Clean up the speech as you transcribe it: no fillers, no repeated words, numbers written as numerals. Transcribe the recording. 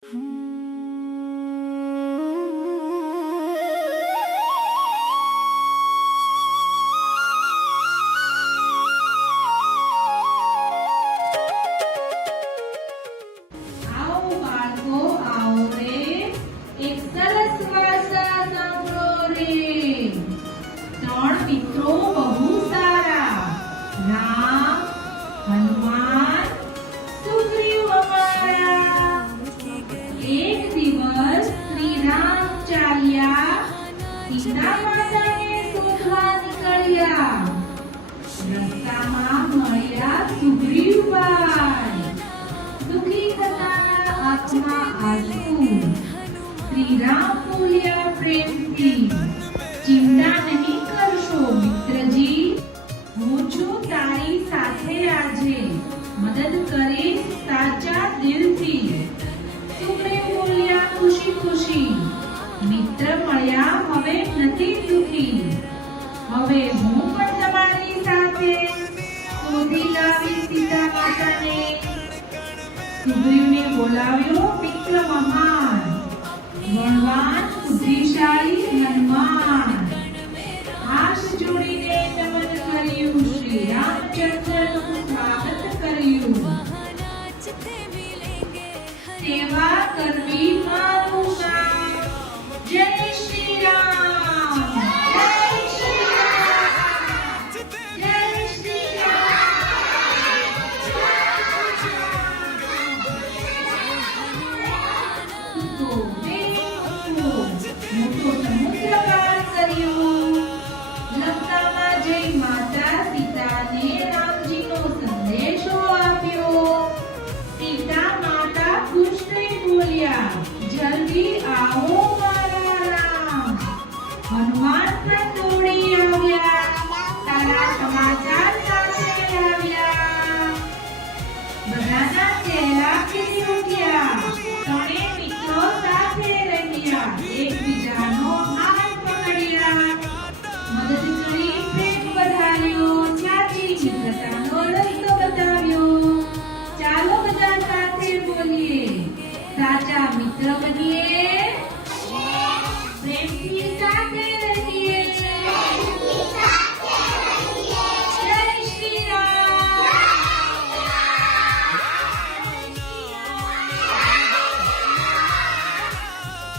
મિત્રો બહુ સારા રામ, હનુમાન, સુગ્રીવ અમારા. એક દિવસ શ્રી રામ ચાલ્યા સીતા માતાને શોધવા નીકળ્યા. રસ્તામાં મળ્યા સુગ્રીવભાઈ. દુઃખી થતાના આંખમાં આંસુ. શ્રી રામ બોલ્યા પ્રેમથી, ચિંતા નહીં કરશો મિત્રજી, હું છું તારી સાથે આજે, મદદ કરીશ સાચા દિલથી. સુગ્રીવ બોલ્યા ખુશી ખુશી, મિત્ર મળ્યા હવે નથી દુખી. હવે હું પણ તમારી સાથે શોધી લાવી સીતા માતાને. સુગ્રીવને બોલાવ્યો મિત્ર મહાન, બળવાન બુદ્ધિશાળી હનુમાન. હાથ જોડીને નમન કર્યું, શ્રી રામચંદ્રનું સ્વાગત કર્યું. સેવા કરવી મારું કામ. જય શ્રી રામ, જય શ્રી રામ, જય શ્રી મોટો સમુદ્ર પાર કર્યો. લંકામાં જઈ માતા સીતાને રામજીનો સંદેશો આપ્યો. સીતા માતા ખુશ થઈ બોલ્યા, જલ્દી આવો મારા રામ. હનુમાન પણ દોડી આવ્યા, તારા સમાચાર સાથે આવ્યા. બધાના ચહેરા ખીલી